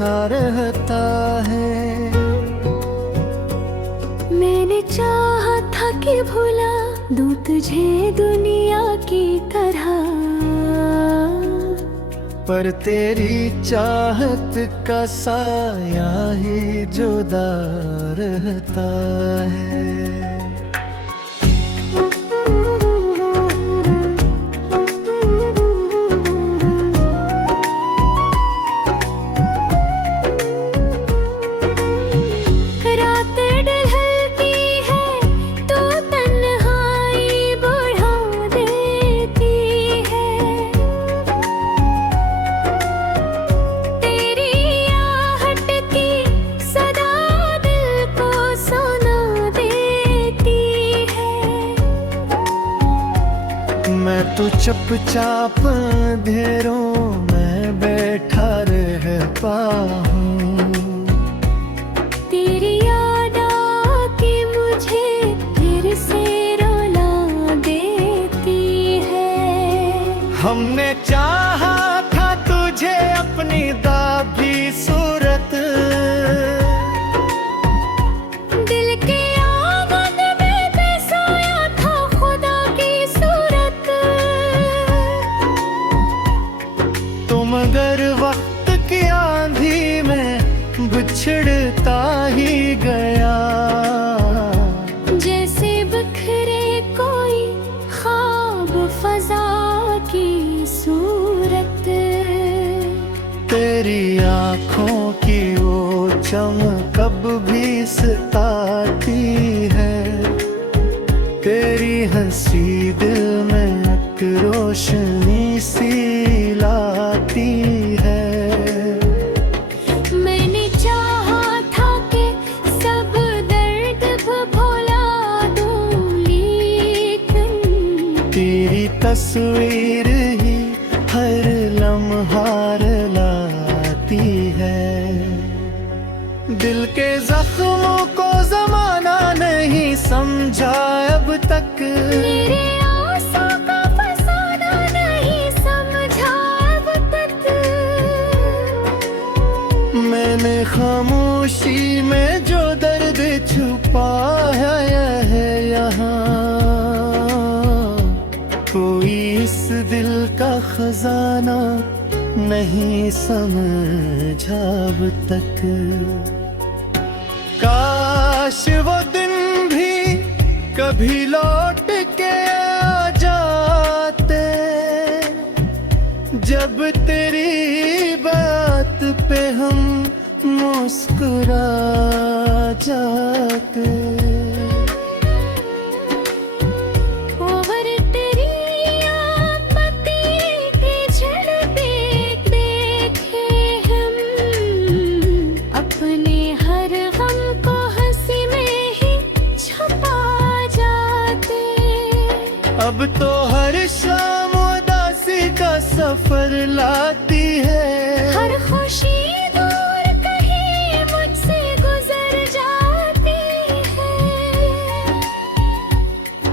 सा रहता है। मैंने चाहा था कि भुला दूं तुझे दुनिया की तरह, पर तेरी चाहत का साया ही जुदा रहता है। मैं तो चुपचाप अंधेरों में बैठा रह पाऊं, तेरी याद आके मुझे फिर से रुला देती है। हमने चाहा था तुझे अपनी दाबी सूरत, दिल के आंगन में बसाया था खुदा की सूरत, तो मगर वक्त की आंधी में बिछड़ता ही गया। जैसे बिखरे कोई ख्वाब फजा की सूरत, तेरी आँखों की वो चमक कब भी सताती है, तेरी हंसी दिल में एक रोशनी सी लाती है। मैंने चाहा था कि सब दर्द भुला दूं, लेकिन तेरी तस्वीर ही हर लम्हा रुलाती है। दिल के जख्मों को जमाना नहीं समझा अब तक, मेरे आंसू का फसाना नहीं समझा अब तक। मैंने खामोशी में जो दर्द छुपाया है यहाँ, कोई इस दिल का खजाना नहीं समझा अब तक। काश वो दिन भी कभी लौट के आ जाते, जब तेरी बात पे हम मुस्कुरा जाते। और तेरी आपत्ति के झड़पे देखे हम, अपने हर गम को हंसी में ही छुपा जाते। अब तो हर शाम उदासी का सफर लाती है, हर खुशी दूर कहीं मुझसे गुजर जाती है।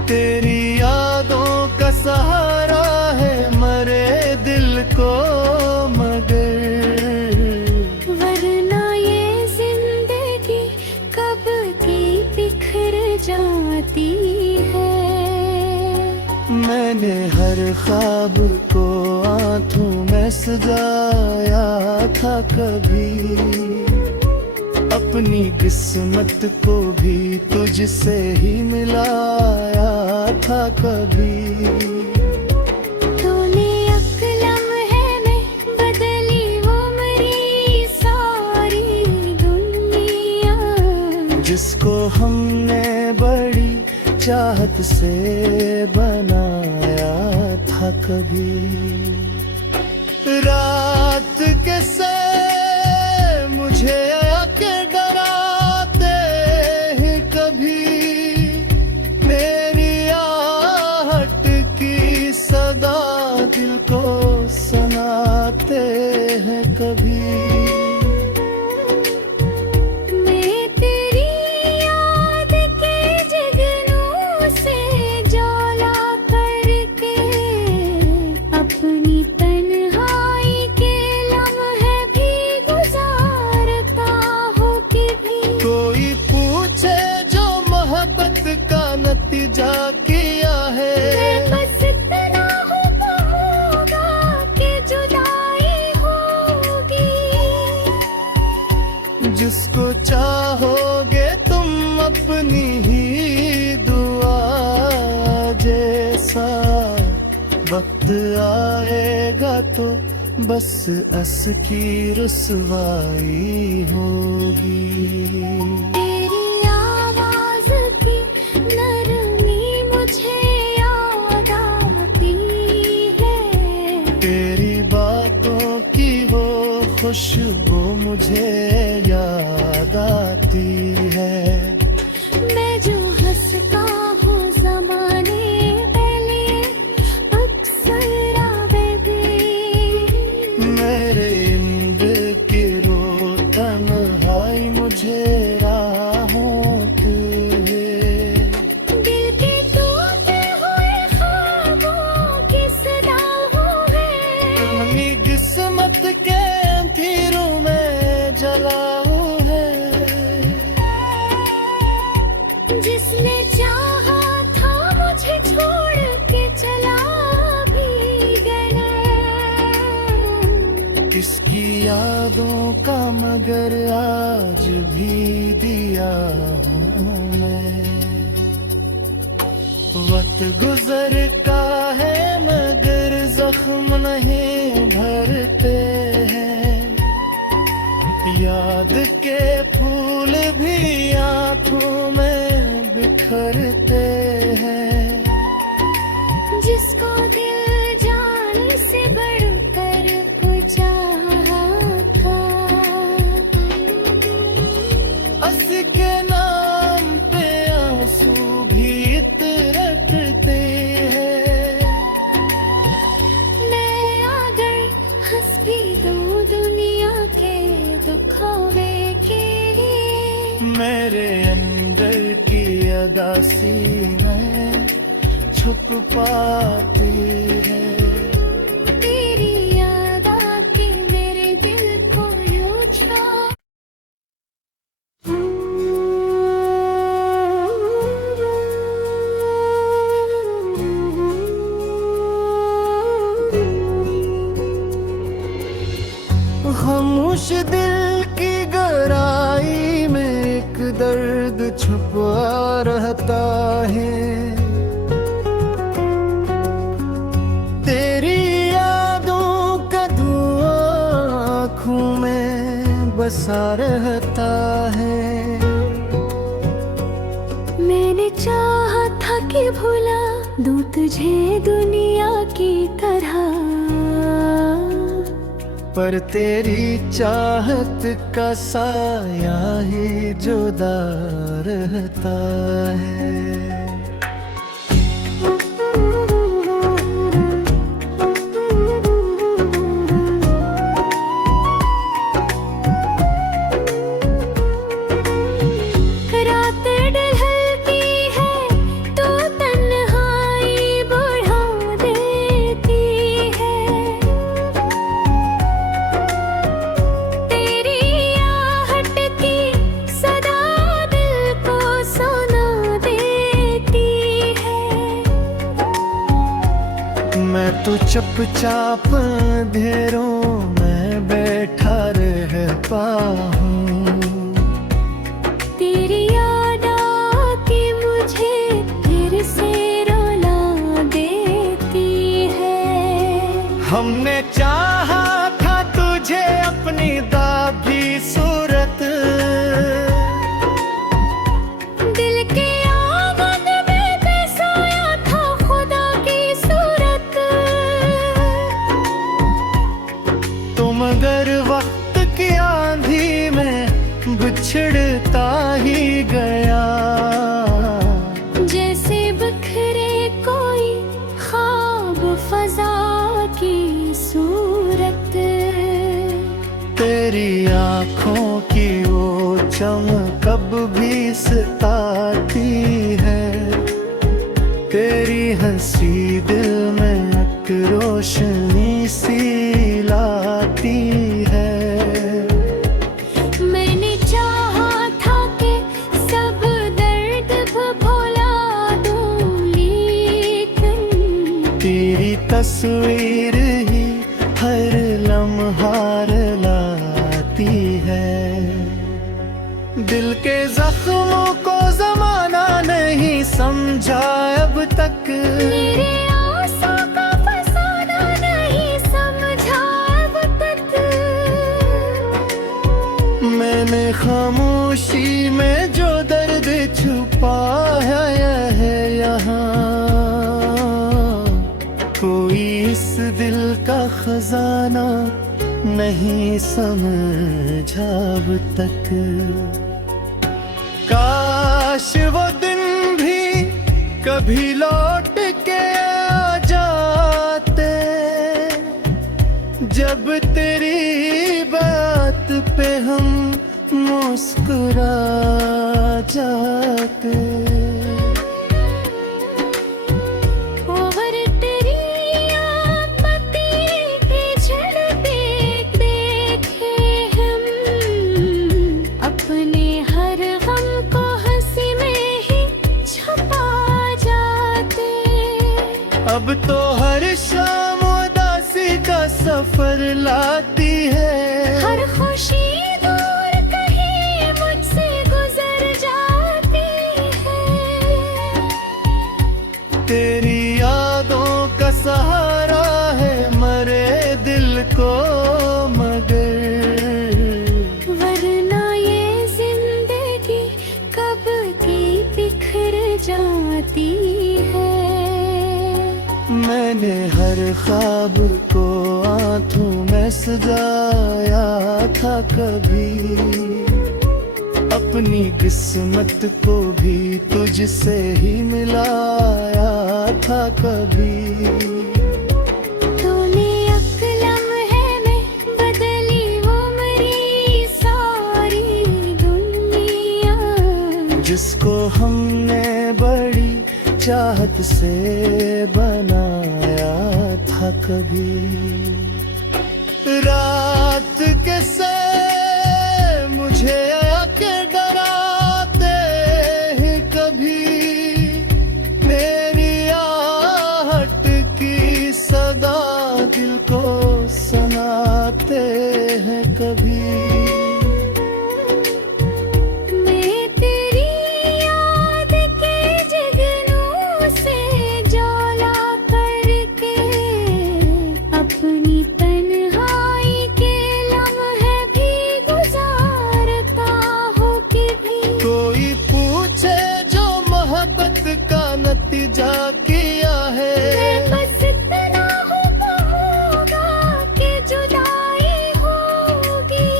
तेरी यादों का सहारा है मरे दिल को मगर, वरना ये जिंदगी कब की बिखर जाती है। मैंने हर ख्वाब को आंखों में सजाया था कभी, अपनी किस्मत को भी तुझसे ही मिलाया था कभी। तूने एक लम्हे में बदली वो मेरी सारी दुनिया, जिसको हमने बड़ी चाहत से बनाया था कभी। रात के से मुझे आके डराते हैं कभी, मेरी आहट की सदा दिल को सुनाते हैं कभी। अपनी तन्हाई के लम्हे जिसको चाहोगे तुम अपनी ही दुआ जैसा, वक्त आएगा तो बस अस की रुसवाई होगी। तेरी आवाज की नरमी मुझे याद आती है, तेरी बातों की वो खुशबू मुझे याद आती है। मैं जो हंसता हूँ ज़माने पहले अक्सर आवे दे, मेरे इंद की रो तन्हाई मुझे राहों के, दिल के टूटे हुए ख्वाबों की सदा है, अपनी किस्मत के अंधेरों में जलाओ है। जिसने चाहा था मुझे छोड़ के चला भी गया, किसकी यादों का मगर आज भी दिया हूँ मैं। वक्त गुजर का है मगर जख्म नहीं भरते हैं, याद के फूल भी आंखों में बिखरते हैं। जिसको दिल जान से बढ़कर पूछा था, अस के नाम पे आंसू भी तरसते हैं। मैं अगर हंस भी दूं दुनिया के दुखावे के लिए, मेरे अंदर की अदासी में छुप पाती है। तेरी याद आके मेरे दिल को यूं छा खामोश दिल की गहराई में एक दर्द छुपा रहता है। तेरी यादों का धुआं आँखों में बसा रहता है। मैंने चाहा था कि भुला दूं तुझे दुनिया की तरह, पर तेरी चाहत का साया ही जुदा रहता है। रात ढलती है तो तन्हाई बढ़ा देती है, तेरी आहट की सदा दिल को सुना देती है। मैं तो चुपचाप अंधेरों में बैठा रहता हूँ। तेरी याद आके मुझे फिर से रुला देती है। हमने चाहा था तुझे अपनी दादी सूरत, दिल के आंगन में बसाया था खुदा की सूरत, तो मगर वक्त की आंधी में बिछड़ता ही गया। जैसे बिखरे कोई ख्वाब फजा की सूरत, तेरी आँखों की वो चमक कब भी सताती है। तेरी हंसी दिल में एक रोशनी सी लाती है। मैंने चाहा था कि सब दर्द भुला दूं, लेकिन तेरी तस्वीर ही हर लम्हा लाती है। दिल के जख्मों को जमाना नहीं समझा अब तक। मेरे आंसू का फसाना नहीं समझा अब तक। मैंने खामोशी में जो दर्द छुपाया है यहाँ, कोई इस दिल का खजाना नहीं समझा अब तक। काश वो दिन भी कभी लौट के आ जाते, जब तेरी बात पे हम मुस्कुरा जाते। और तेरी आपत्ति के झड़पे देखे हम, अपने हर गम को हंसी में ही छुपा जाते। अब तो हर शाम उदासी का सफर लाती है, हर खुशी दूर कहीं मुझसे गुजर जाती है। तेरी यादों का सहारा है मरे दिल को मगर, वरना ये जिंदगी कब की बिखर जाती है। मैंने हर ख्वाब को आंखों में सजाया था कभी, अपनी किस्मत को भी तुझसे ही मिलाया था कभी। तूने एक लम्हे में बदली वो मेरी सारी दुनिया, जिसको हमने बड़ी चाहत से बनाया था कभी। रात के से मुझे आके डराते ही कभी, मेरी आहट की सदा दिल को सुनाते हैं कभी। मैं तेरी याद के जगनों से जाला करके, अपनी तन्हाई के लम्हे भी गुजारता हूँ कि भी। कोई पूछे जो मोहब्बत का नतीजा किया है, मैं बस इतना हूँ कहूँगा कि जुदाई होगी।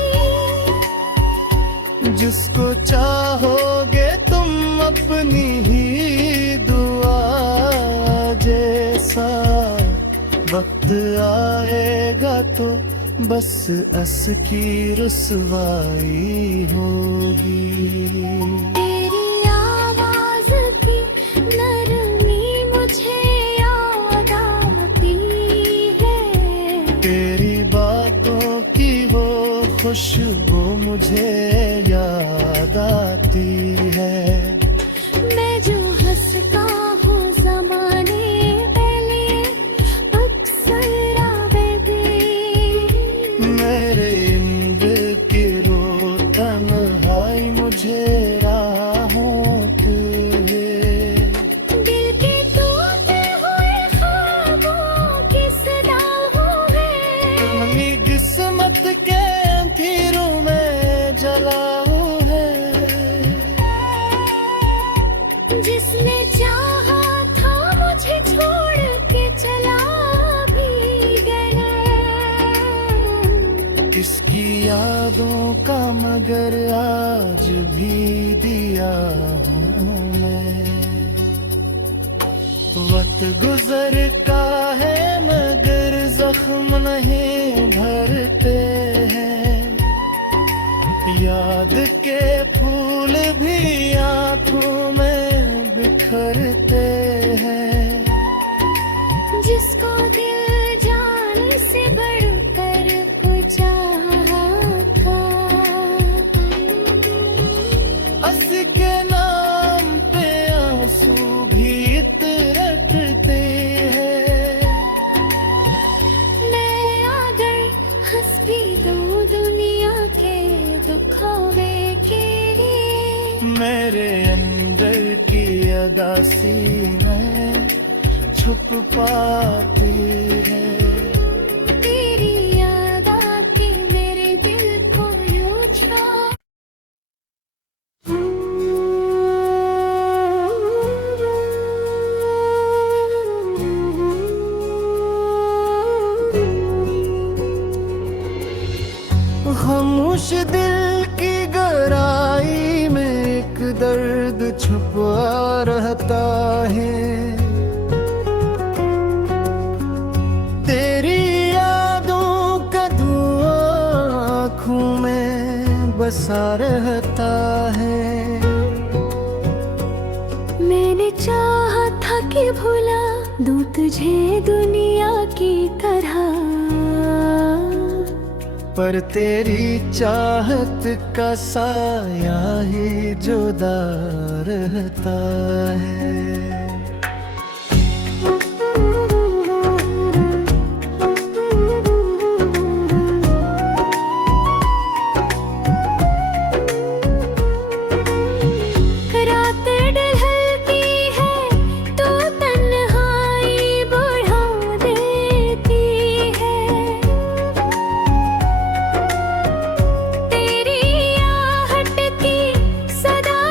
जिसको चाहोगे तुम अपनी ही दुआ जैसा, वक्त आएगा तो बस अस की रुसवाई होगी। तेरी आवाज की नरमी मुझे याद आती है, तेरी बातों की वो खुशबू मुझे याद आती है। मैं जो हंसता हूँ ज़माने पहले अक्सर आवे दे। मेरे इंद की रो तन्हाई मुझे राहों के, दिल के टूटे हुए ख्वाबों की सदा है, अपनी किस्मत के अंधेरों में जलाओ है। जिसने चाहा था मुझे छोड़ के चला भी गया। किसकी यादों का मगर आज भी दिया हूँ मैं। वक्त गुजर का है मगर जख्म नहीं भरते हैं, याद के फूल भी आंखों में बिखरते हैं। जिसको दिल जान से बढ़कर पूछा था, अस के नाम पे आंसू भी तरसते हैं। मैं अगर हंस भी दूं दुनिया के दुखावे के लिए, मेरे अंदर की अदासी में छुप पाती है। तेरी याद आके मेरे दिल को यूं छा खामोश दिल की गहराई में एक दर्द छुपा रहता है। तेरी यादों का धुआं आँखों में बसा रहता है। मैंने चाहा था कि भुला दूं तुझे दुनिया की तरह, पर तेरी चाहत का साया ही जुदा रहता है। रात ढलती है तो तन्हाई बढ़ा देती है। तेरी आहट की सदा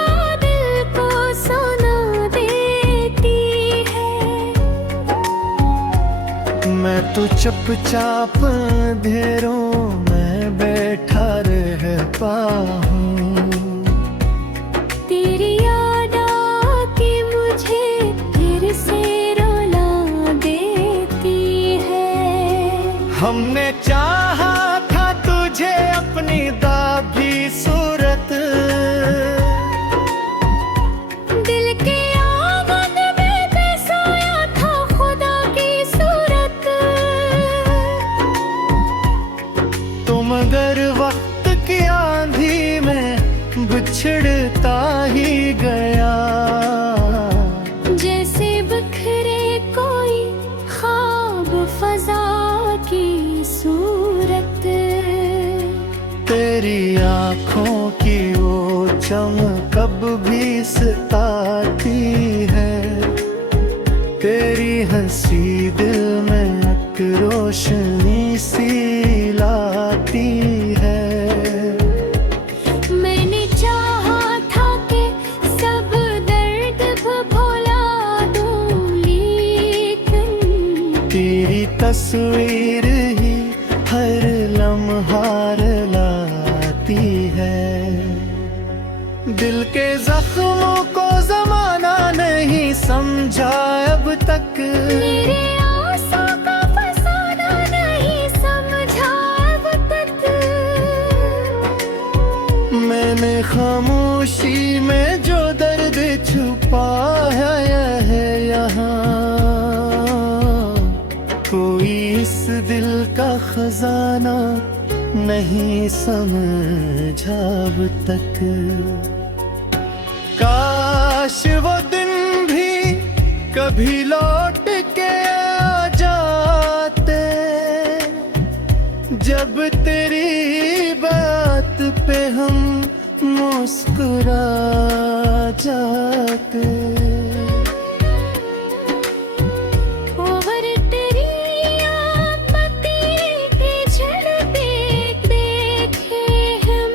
दिल को सुना देती है। मैं तो चुपचाप अंधेरों में बैठा रहता हूँ। तेरी याद आके मुझे फिर से रुला देती है। हमने चाहा था तुझे अपनी दाबी सूरत, दिल के आंगन में बसाया था खुदा की सूरत। तो मगर वक्त की आंधी में बिछड़ता ही गया। जैसे बिखरे कोई ख्वाब फजा की सूरत। तेरी आँखों की वो चमक कब भी सताती है। तेरी हंसी दिल में एक रोशनी सी लाती है। मैंने चाहा था कि सब दर्द भुला दूं, लेकिन तेरी तस्वीर ही हर लम्हा लाती है। दिल के जख्मों को जमाना नहीं समझा अब तक। मेरे आंसू का फसाना नहीं समझा अब तक। मैंने खामोशी में जो दर्द छुपाया है यहाँ, कोई इस दिल का खजाना नहीं समझा अब तक। काश वो दिन भी कभी लौट के आ जाते, जब तेरी बात पे हम मुस्कुरा जाते। और तेरी आपत्ति के झड़ते देखे हम,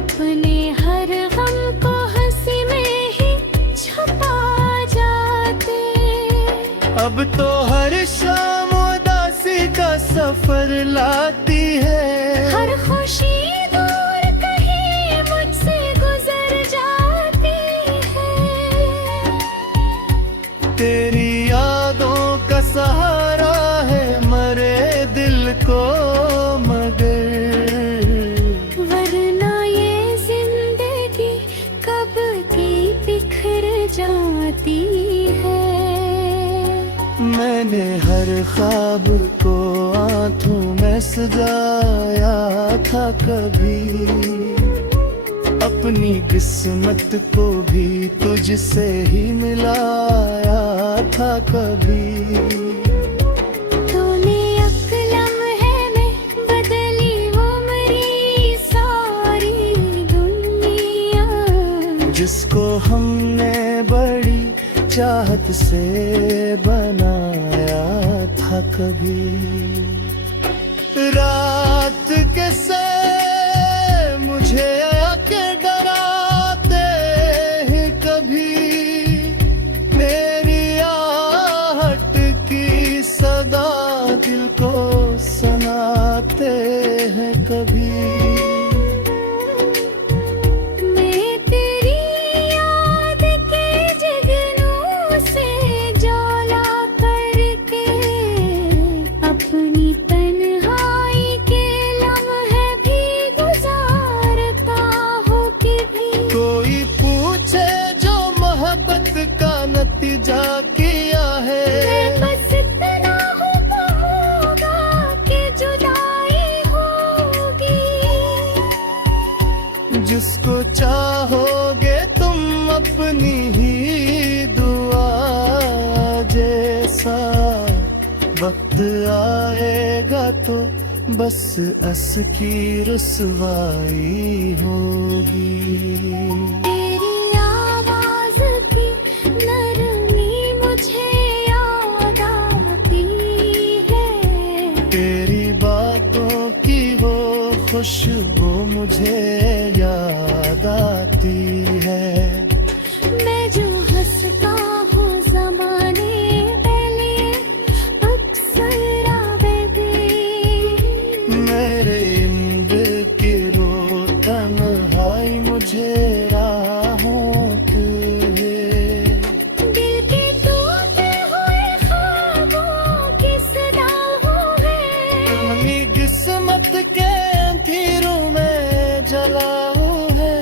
अपने हर गम को हंसी में ही छुपा जाते। अब तो हर शाम उदासी का सफर लाती है। हर खुशी दूर कहीं मुझसे गुजर जाती है। तेरी यादों का सहारा है मरे दिल को मगर, वरना ये जिंदगी कब की बिखर जाती है। मैंने हर ख्वाब को आंखों में सजाया था कभी, अपनी किस्मत को भी तुझसे ही मिलाया था कभी। तूने एक लम्हे में बदली वो मेरी सारी दुनिया। जिसको हमने बड़ी चाहत से बनाया था कभी। रात कैसे मुझे आके डराते हैं कभी, मेरी आहट की सदा दिल को सुनाते हैं कभी। नतीजा किया है बस इतना हो पाऊंगा कि जुदाई होगी। जिसको चाहोगे तुम अपनी ही दुआ जैसा, वक्त आएगा तो बस अस की रुसवाई होगी। खुशबू मुझे याद आती है। मैं जो हंसता हूँ ज़माने पहले अक्सर आवे दे, मेरे इंद्र की रो तन्हाई मुझे राहों के, दिल के टूटे हुए ख्वाबों की सदाओं है। किस्मत के तीरों में जलाओ है।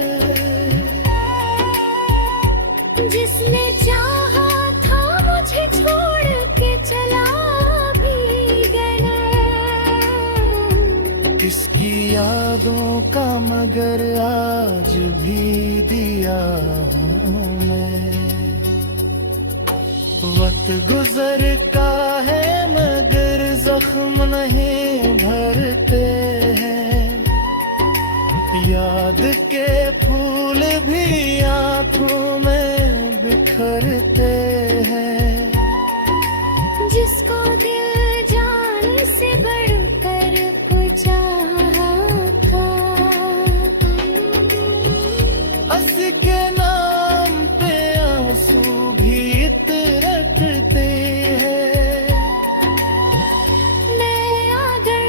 जिसने चाहा था मुझे छोड़ के चला भी गया, किसकी यादों का मगर आज भी दिया हूँ मैं। वक्त गुजर का है मगर जख्म नहीं भरते हैं, याद के फूल भी आंखों में बिखरते हैं। जिसको दिल जान से बढ़कर पूछा था, अस के नाम पे आंसू भी तरसते हैं। मैं अगर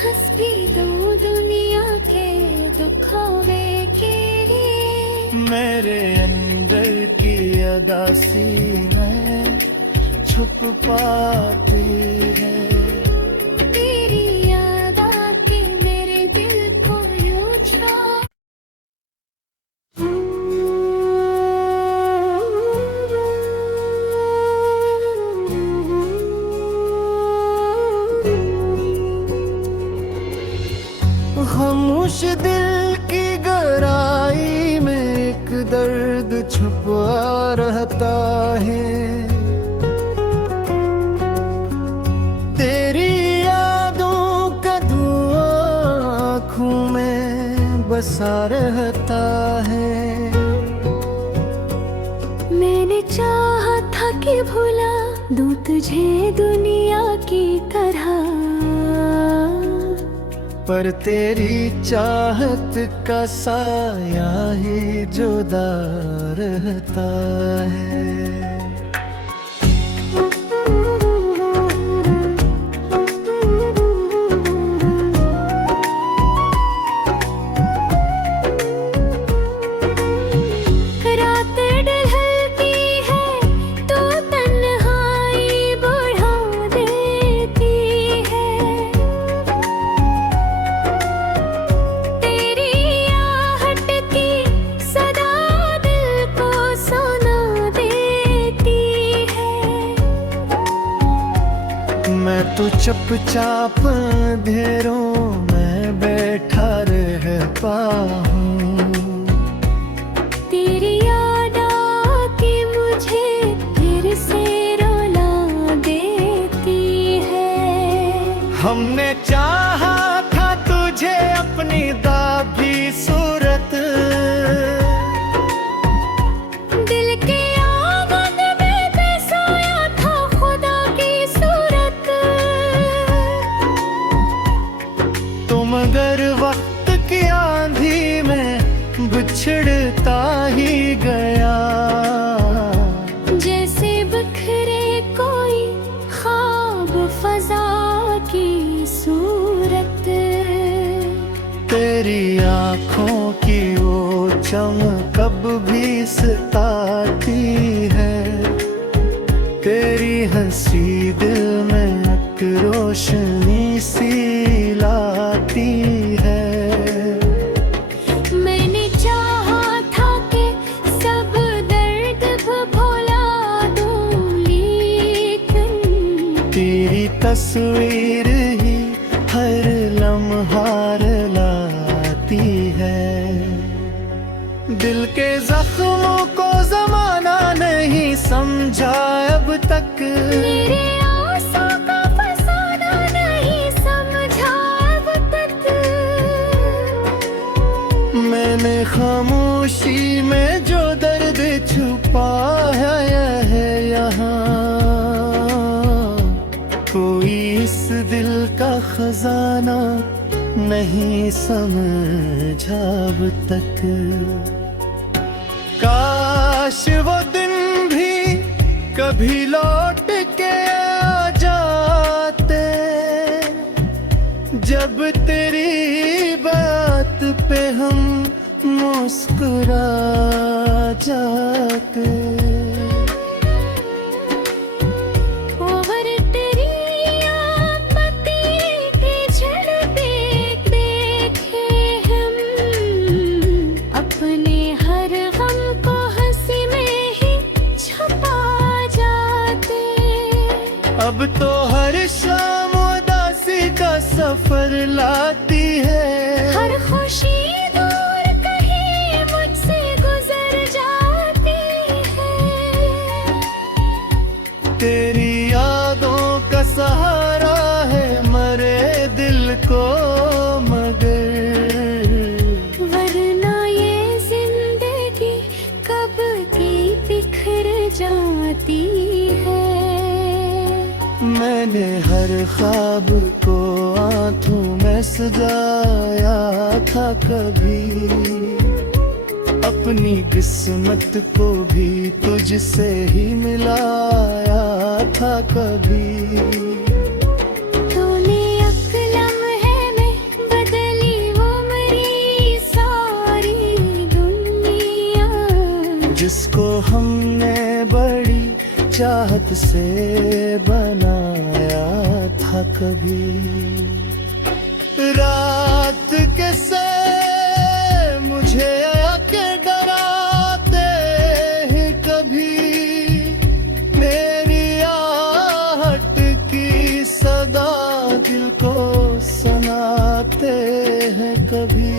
हंस भी दूं दुनिया के दुखावे के लिए, मेरे अंदर की अदासी में छुप पाती है। तेरी याद आके मेरे दिल को यूं छा। खामोश दिल की गहराई में एक दर्द छुपा रहता है। तेरी यादों का धुआं आँखों में बसा रहता है। मैंने चाहा था कि भुला दूं तुझे दुनिया की तरह, पर तेरी चाहत का साया ही जुदा रहता है। मैं तो चुपचाप अंधेरों में बैठा रह पाऊं। तेरी याद आके मुझे फिर से रुला देती है। हमने चाहा था तुझे अपनी दाबी सूरत, बिछड़ता ही गया। जैसे बिखरे कोई ख्वाब फजा की सूरत, तेरी आँखों की वो चमक कब भी सताती है। तेरी हंसी दिल में एक रोशनी सी लाती है। मैंने चाहा था कि सब दर्द भुला दूं, लेकिन तेरी तस्वीर ही हर लम्हा लाती है। दिल के जख्मों को जमाना नहीं समझा अब तक। मेरे आंसू का फसाना नहीं समझा अब तक। मैंने खामोशी में जो दर्द छुपाया है यहाँ, कोई इस दिल का खजाना नहीं समझा अब तक। काश वो दिन भी कभी लौट के आ जाते, जब तेरी बात पे हम मुस्कुरा जाते। और तेरी आपत्ति के झड़ते देखे हम, अपने हर गम को हंसी में ही छुपा जाते। अब तो हर शाम उदासी का सफर लाती है। हर खुशी दूर कहीं मुझसे गुजर जाती है। तेरी यादों का सहारा है मरे दिल को मगर, वरना ये जिंदगी कब की बिखर जाती है। मैंने हर ख्वाब को आंखों में सजाया था कभी, अपनी किस्मत को भी तुझसे ही मिलाया था कभी। तूने एक लम्हे में बदली वो मेरी सारी दुनिया, जिसको हमने बड़ी चाहत से बनाया था कभी। रात कैसे मुझे आके डराते हैं कभी, मेरी आहट की सदा दिल को सुनाते हैं कभी।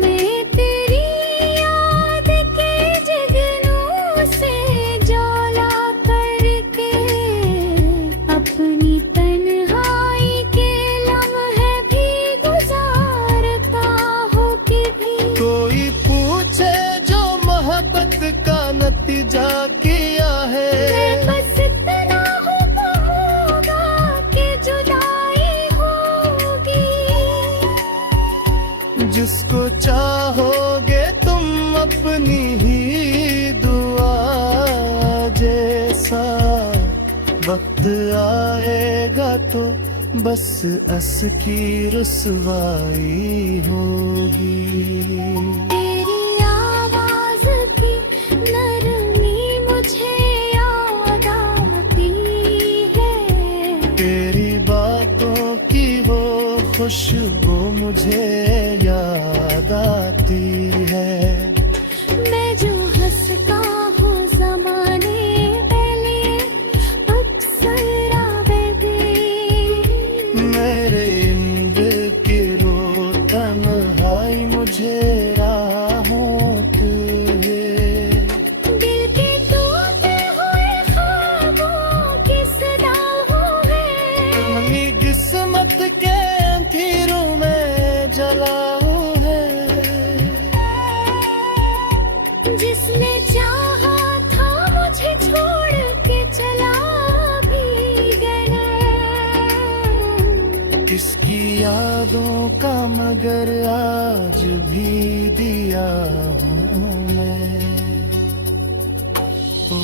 मैं तेरी याद के जगनों से जाला करके अपनी तन्हाई के लम्हे भी गुजारता हूँ कि भी। कोई पूछे जो मोहब्बत का नतीजा किया है, मैं बस इतना हूँ कहूँगा कि जुदाई होगी। जिसको चाहोगे तुम अपनी ही दुआ जैसा, वक्त आएगा तो बस अस की रुसवाई होगी। तेरी आवाज़ की नरमी मुझे याद आती है। तेरी बातों की वो खुशबू मुझे याद आती है। मैं जो हंसता हूँ ज़माने पहले अक्सर आवे दे। मेरे इंद की रो तन्हाई मुझे राहों के, दिल के टूटे हुए ख्वाबों की सदा है। अपनी किस्मत के अंधेरों में जलाओ है। जिसने चाहा था मुझे छोड़ के चला भी गया। किसकी यादों का मगर आज भी दिया हूँ मैं।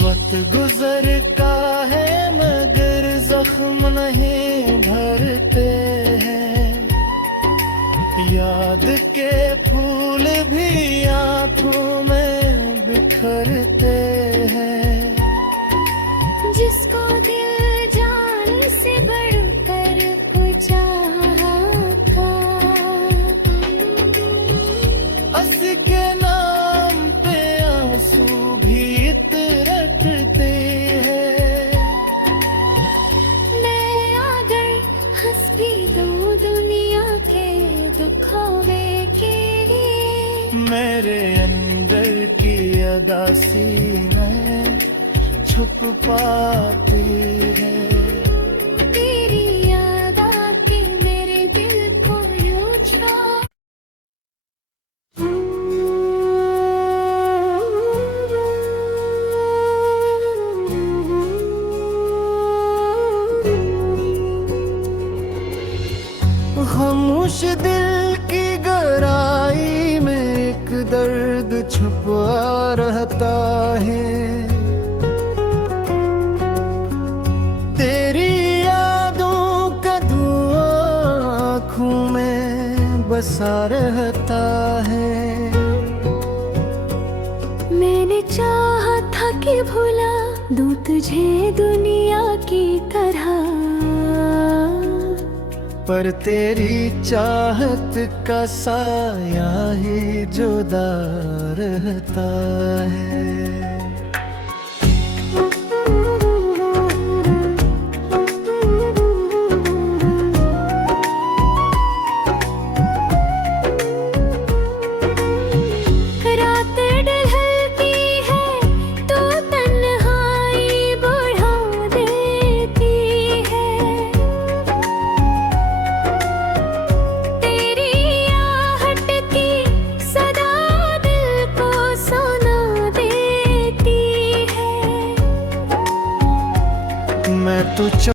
वक्त गुजरता है मगर जख्म नहीं भरते हैं। याद के फूल भी आंखों में बिखरते हैं। जिसको दिल जान से बढ़कर पूछा था, अस के नाम पे आंसू भी तरसते हैं। मैं अगर हंस भी दूं दुनिया के दुखावे के लिए, मेरे अंदर की अदासी में छुप पाती है। तेरी याद आके मेरे दिल को यूं छा। खामोश दिल की गहराई में एक दर्द छुपा रहता है। तेरी यादों का धुआं आँखों में बसा रहता है। मैंने चाहा था कि भुला दूं तुझे दुनिया की तरह, पर तेरी चाहत का साया ही जुदा रहता है। रात ढलती है तो तन्हाई बढ़ा देती है। तेरी आहट की सदा दिल को सुना देती है। मैं तो